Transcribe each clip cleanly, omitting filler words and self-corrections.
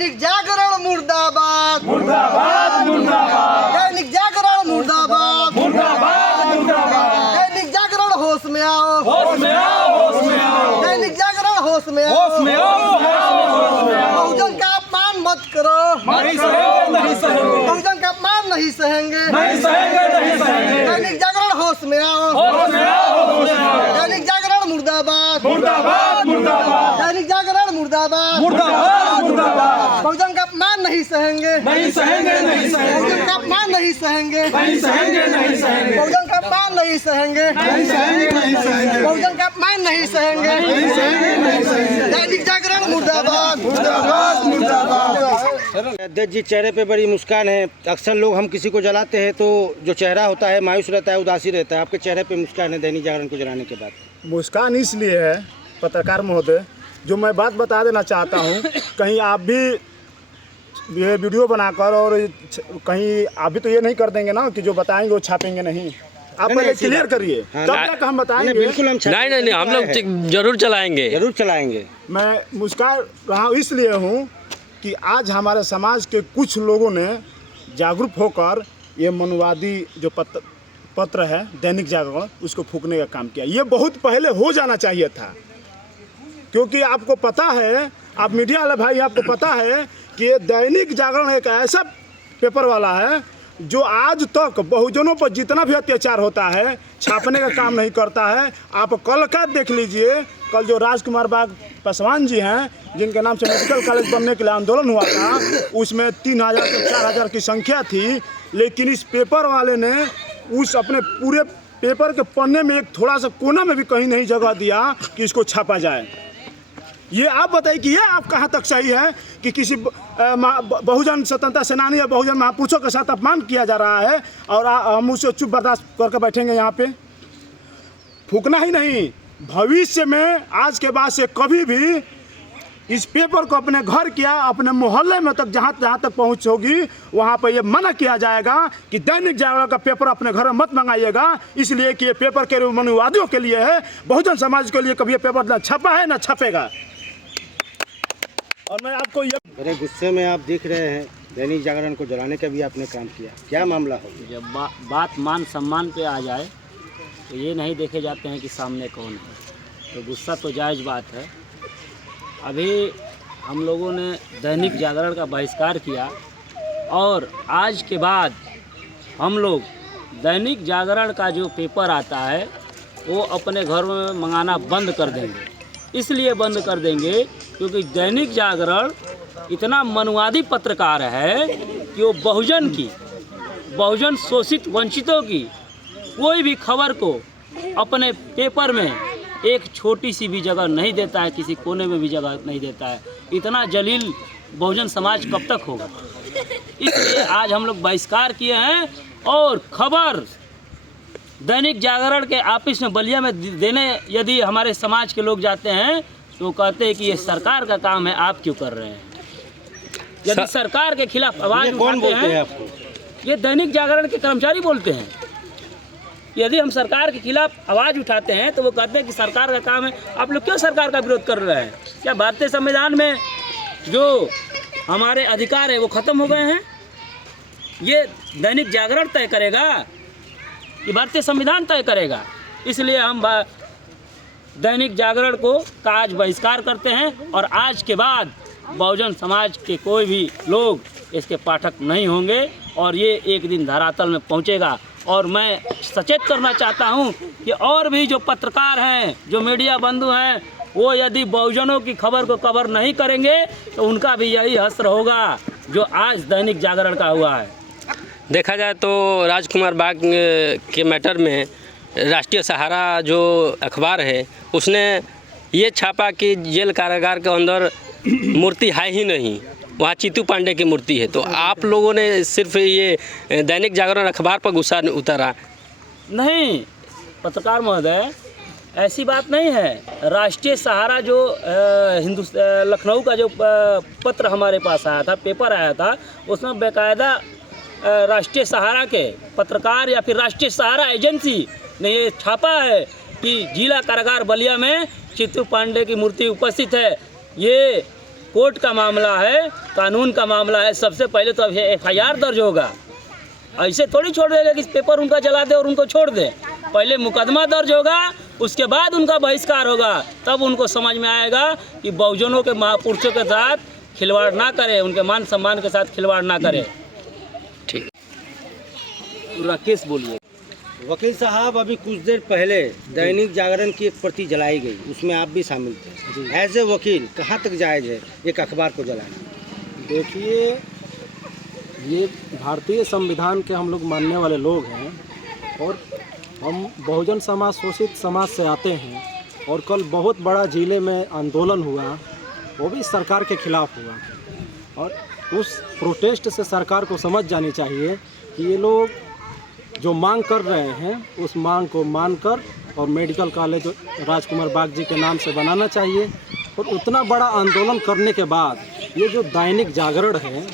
दैनिक जागरण मुर्दाबाद मुर्दाबाद मुर्दाबाद। दैनिक जागरण मुर्दाबाद मुर्दाबाद मुर्दाबाद। दैनिक जागरण होश में आओ होश में आओ होश में आओ। दैनिक जागरण होश में आओ होश में आओ होश में आओ। बहुजन का अपमान मत करो नहीं सहेंगे नहीं सहेंगे। बहुजन का अपमान नहीं सहेंगे नहीं सहेंगे नहीं सहेंगे। दैनिक जागरण होश में आओ होश में आओ होश में आओ। दैनिक जागरण मुर्दाबाद मुर्दाबाद मुर्दाबाद। दैनिक जागरण मुर्दाबाद मुर्दाबाद मुर्दाबाद। बहुजन का अपमान नहीं सहेंगे नहीं सहेंगे नहीं सहेंगे। बहुजन का अपमान नहीं सहेंगे नहीं सहेंगे नहीं सहेंगे। बहुजन का अपमान नहीं सहेंगे नहीं सहेंगे नहीं सहेंगे। बहुजन का अपमान नहीं सहेंगे नहीं सहेंगे नहीं सहेंगे। दैनिक जागरण मुर्दाबाद मुर्दाबाद मुर्दाबाद। अध्यक्ष जी, चेहरे पे बड़ी मुस्कान है। अक्सर लोग हम किसी को जलाते हैं तो जो चेहरा होता है मायूस रहता है, उदासी रहता है। आपके चेहरे पे मुस्कान है दैनिक जागरण को जलाने के बाद। मुस्कान इसलिए है पत्रकार महोदय, जो मैं बात बता देना चाहता हूँ, कहीं आप भी ये वीडियो बनाकर और कहीं आप भी तो ये नहीं कर देंगे ना कि जो बताएंगे वो छापेंगे नहीं। आप पहले क्लियर करिए, तब तक हम बताएंगे। बिल्कुल हम नहीं हम लोग जरूर चलाएंगे। जरूर चलाएंगे। मैं मुस्कुरा रहा हूँ इसलिए हूँ कि आज हमारे समाज के कुछ लोगों ने जागरूक होकर ये मनुवादी जो पत्र है दैनिक जागरण, उसको फूंकने का काम किया। ये बहुत पहले हो जाना चाहिए था, क्योंकि आपको पता है, आप मीडिया वाले भाई, आपको पता है कि ये दैनिक जागरण एक ऐसा पेपर वाला है जो आज तक बहुजनों पर जितना भी अत्याचार होता है छापने का काम नहीं करता है। आप कल का देख लीजिए, कल जो राजकुमार बाग पासवान जी हैं, जिनके नाम से मेडिकल कॉलेज बनने के लिए आंदोलन हुआ था, उसमें 3000 से 4000 की संख्या थी, लेकिन इस पेपर वाले ने उस अपने पूरे पेपर के पन्ने में एक थोड़ा सा कोना में भी कहीं नहीं जगह दिया कि इसको छापा जाए। ये आप बताइए कि ये आप कहाँ तक सही है कि किसी बहुजन स्वतंत्रता सेनानी या बहुजन महापुरुषों के साथ अपमान किया जा रहा है और हम उसे चुप बर्दाश्त करके बैठेंगे यहाँ पे? फूकना ही नहीं, भविष्य में आज के बाद से कभी भी इस पेपर को अपने घर किया, अपने मोहल्ले में तक जहाँ तक पहुँच होगी वहाँ पर यह मना किया जाएगा कि दैनिक जागरण का पेपर अपने घर में मत मंगाइएगा, इसलिए कि ये पेपर के मनुवादियों के लिए है, बहुजन समाज के लिए कभी ये पेपर ना छपा है ना छपेगा। और मैं आपको ये बड़े गुस्से में आप दिख रहे हैं, दैनिक जागरण को जलाने का भी आपने काम किया, क्या मामला हो? जब बात मान सम्मान पे आ जाए तो ये नहीं देखे जाते हैं कि सामने कौन है, तो गुस्सा तो जायज़ बात है। अभी हम लोगों ने दैनिक जागरण का बहिष्कार किया और आज के बाद हम लोग दैनिक जागरण का जो पेपर आता है वो अपने घर में मंगाना बंद कर देंगे। इसलिए बंद कर देंगे क्योंकि दैनिक जागरण इतना मनुवादी पत्रकार है कि वो बहुजन शोषित वंचितों की कोई भी खबर को अपने पेपर में एक छोटी सी भी जगह नहीं देता है, किसी कोने में भी जगह नहीं देता है। इतना जलील बहुजन समाज कब तक होगा? इसलिए आज हम लोग बहिष्कार किए हैं और खबर दैनिक जागरण के ऑफिस में बलिया में देने यदि हमारे समाज के लोग जाते हैं तो कहते हैं कि ये सरकार का काम है, आप क्यों कर रहे हैं? यदि सरकार के खिलाफ आवाज़ उठाते हैं, ये दैनिक जागरण के कर्मचारी बोलते हैं। यदि हम सरकार के खिलाफ आवाज़ उठाते हैं तो वो कहते हैं कि सरकार का काम है, आप लोग क्यों सरकार का विरोध कर रहे हैं? क्या भारतीय संविधान में जो हमारे अधिकार है वो ख़त्म हो गए हैं? ये दैनिक जागरण तय करेगा कि भारतीय संविधान तय करेगा? इसलिए हम दैनिक जागरण को आज बहिष्कार करते हैं और आज के बाद बहुजन समाज के कोई भी लोग इसके पाठक नहीं होंगे और ये एक दिन धरातल में पहुंचेगा। और मैं सचेत करना चाहता हूं कि और भी जो पत्रकार हैं, जो मीडिया बंधु हैं, वो यदि बहुजनों की खबर को कवर नहीं करेंगे तो उनका भी यही हश्र होगा जो आज दैनिक जागरण का हुआ है। देखा जाए तो राजकुमार बाग के मैटर में राष्ट्रीय सहारा जो अखबार है उसने ये छापा कि जेल कारागार के अंदर मूर्ति है ही नहीं, वहाँ चीतू पांडे की मूर्ति है। तो आप लोगों ने सिर्फ ये दैनिक जागरण अखबार पर गुस्सा उतारा? नहीं पत्रकार महोदय, ऐसी बात नहीं है। राष्ट्रीय सहारा जो लखनऊ का जो पत्र हमारे पास आया था, पेपर आया था, उसमें बेकायदा राष्ट्रीय सहारा के पत्रकार या फिर राष्ट्रीय सहारा एजेंसी ने ये छापा है कि जिला कारागार बलिया में चित्तू पांडे की मूर्ति उपस्थित है। ये कोर्ट का मामला है, कानून का मामला है, सबसे पहले तो FIR दर्ज होगा। ऐसे थोड़ी छोड़ देगा कि पेपर उनका जला दे और उनको छोड़ दे। पहले मुकदमा दर्ज होगा, उसके बाद उनका बहिष्कार होगा, तब उनको समझ में आएगा कि बहुजनों के महापुरुषों के साथ खिलवाड़ ना करे, उनके मान सम्मान के साथ खिलवाड़ ना करे। ठीक। राकेश बोलिए। वकील साहब, अभी कुछ देर पहले दैनिक जागरण की एक प्रति जलाई गई, उसमें आप भी शामिल थे। एज ए वकील कहाँ तक जायज़ है एक अखबार को जलाना? देखिए, ये भारतीय संविधान के हम लोग मानने वाले लोग हैं और हम बहुजन समाज शोषित समाज से आते हैं। और कल बहुत बड़ा ज़िले में आंदोलन हुआ, वो भी सरकार के खिलाफ हुआ। और उस प्रोटेस्ट से सरकार को समझ जानी चाहिए कि ये लोग जो मांग कर रहे हैं उस मांग को मानकर और मेडिकल कॉलेज राजकुमार बाग जी के नाम से बनाना चाहिए। और उतना बड़ा आंदोलन करने के बाद ये जो दैनिक जागरण है,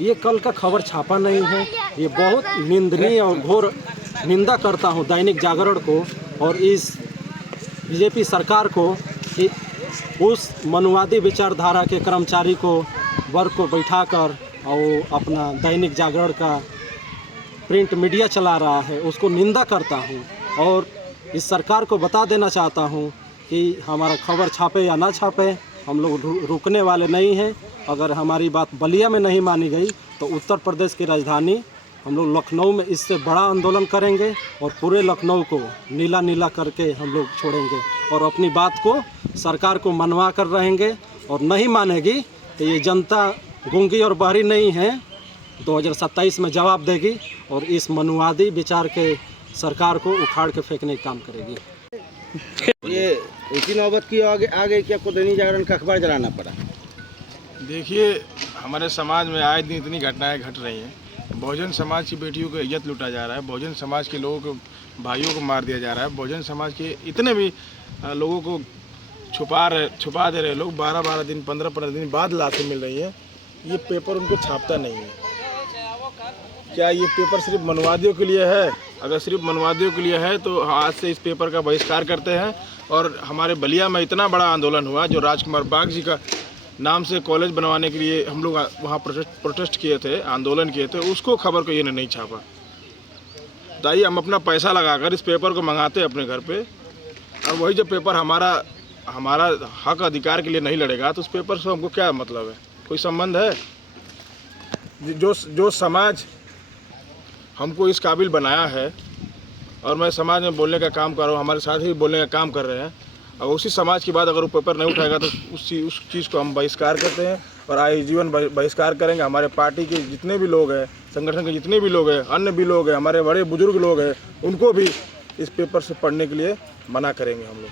ये कल का खबर छापा नहीं है। ये बहुत निंदनीय और घोर निंदा करता हूँ दैनिक जागरण को और इस बीजेपी सरकार को कि उस मनुवादी विचारधारा के कर्मचारी को वर्ग को बैठाकर और अपना दैनिक जागरण का प्रिंट मीडिया चला रहा है, उसको निंदा करता हूँ। और इस सरकार को बता देना चाहता हूँ कि हमारा खबर छापे या ना छापे, हम लोग रुकने वाले नहीं हैं। अगर हमारी बात बलिया में नहीं मानी गई तो उत्तर प्रदेश की राजधानी हम लोग लखनऊ में इससे बड़ा आंदोलन करेंगे और पूरे लखनऊ को नीला नीला करके हम लोग छोड़ेंगे और अपनी बात को सरकार को मनवा कर रहेंगे। और नहीं मानेगी तो ये जनता गूंगी और बहरी नहीं है, 2027 में जवाब देगी और इस मनुवादी विचार के सरकार को उखाड़ के फेंकने का काम करेगी। ये इसी नौबत की आ गई कि आपको दैनिक जागरण का अखबार जलाना पड़ा? देखिए, हमारे समाज में आए दिन इतनी घटनाएं घट रही हैं। बहुजन समाज की बेटियों को इज्जत लूटा जा रहा है, बहुजन समाज के लोगों को, भाइयों को मार दिया जा रहा है, बहुजन समाज के इतने भी लोगों को छुपा दे रहे लोग। 12-12 दिन 15-15 दिन बाद लाशें मिल रही हैं। ये पेपर उनको छापता नहीं है। क्या ये पेपर सिर्फ मनवादियों के लिए है? अगर सिर्फ मनवादियों के लिए है तो आज से इस पेपर का बहिष्कार करते हैं। और हमारे बलिया में इतना बड़ा आंदोलन हुआ, जो राजकुमार बाग जी का नाम से कॉलेज बनवाने के लिए हम लोग वहाँ प्रोटेस्ट किए थे, आंदोलन किए थे, उसको खबर को ये नहीं छापा। ताकि हम अपना पैसा लगाकर इस पेपर को मंगाते अपने घर पे, और वही जब पेपर हमारा हक अधिकार के लिए नहीं लड़ेगा तो उस पेपर से हमको क्या मतलब है? कोई संबंध है? जो समाज हमको इस काबिल बनाया है और मैं समाज में बोलने का काम कर रहा हूँ, हमारे साथी भी बोलने का काम कर रहे हैं, और उसी समाज की बात अगर वो पेपर नहीं उठाएगा तो उस चीज़ को हम बहिष्कार करते हैं और आजीवन बहिष्कार करेंगे। हमारे पार्टी के जितने भी लोग हैं, संगठन के जितने भी लोग हैं, अन्य भी लोग हैं, हमारे बड़े बुजुर्ग लोग हैं, उनको भी इस पेपर से पढ़ने के लिए मना करेंगे हम लोग।